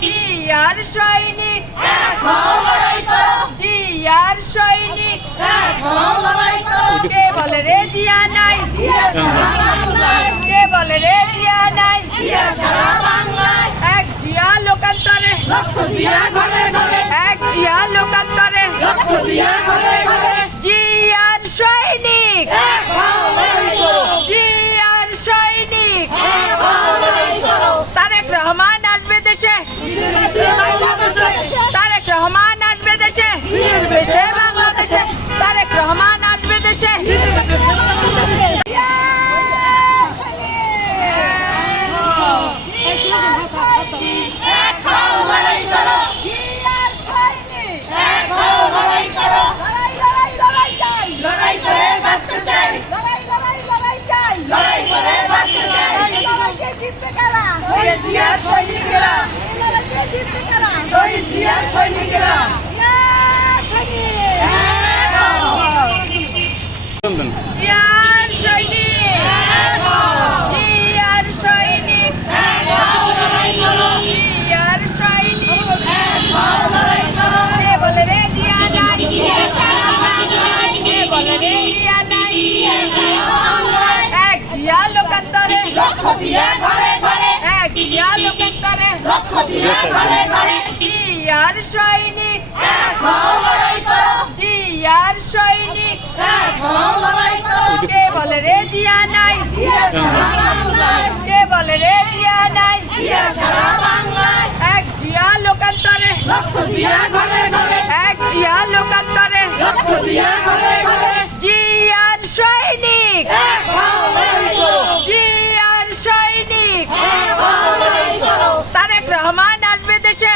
জিয়ার সৈনিক জিয়ার সৈনিক কে বলে রে জিয়া নাই কে বলে রে জিয়া নাই এক জিয়া লোকান্তরে এক জিয়া লোকান্তরে জিয়ার সৈনিক জিয়ার সৈনিক তারেক রহমান আসবে দেশে তারেক রহমান আসবে দেশে দেশে বাংলাদেশে তারেক রহমান আসবে দেশে জিয়ার সৈনিক জিয়ার সৈনিক কে বলে রে জিয়া নাই কে বলে রে জিয়া নাই এক জিয়া লোকান্তরে এক জিয়া লোকান্তরে জিয়ার সৈনিক জিয়ার সৈনিক তারেক রহমান আসবে দেশে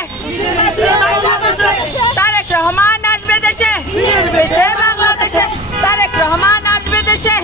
তারেক রহমান আসবে দেশে দেশে বাংলাদেশে তারেক রহমান আসবে দেশে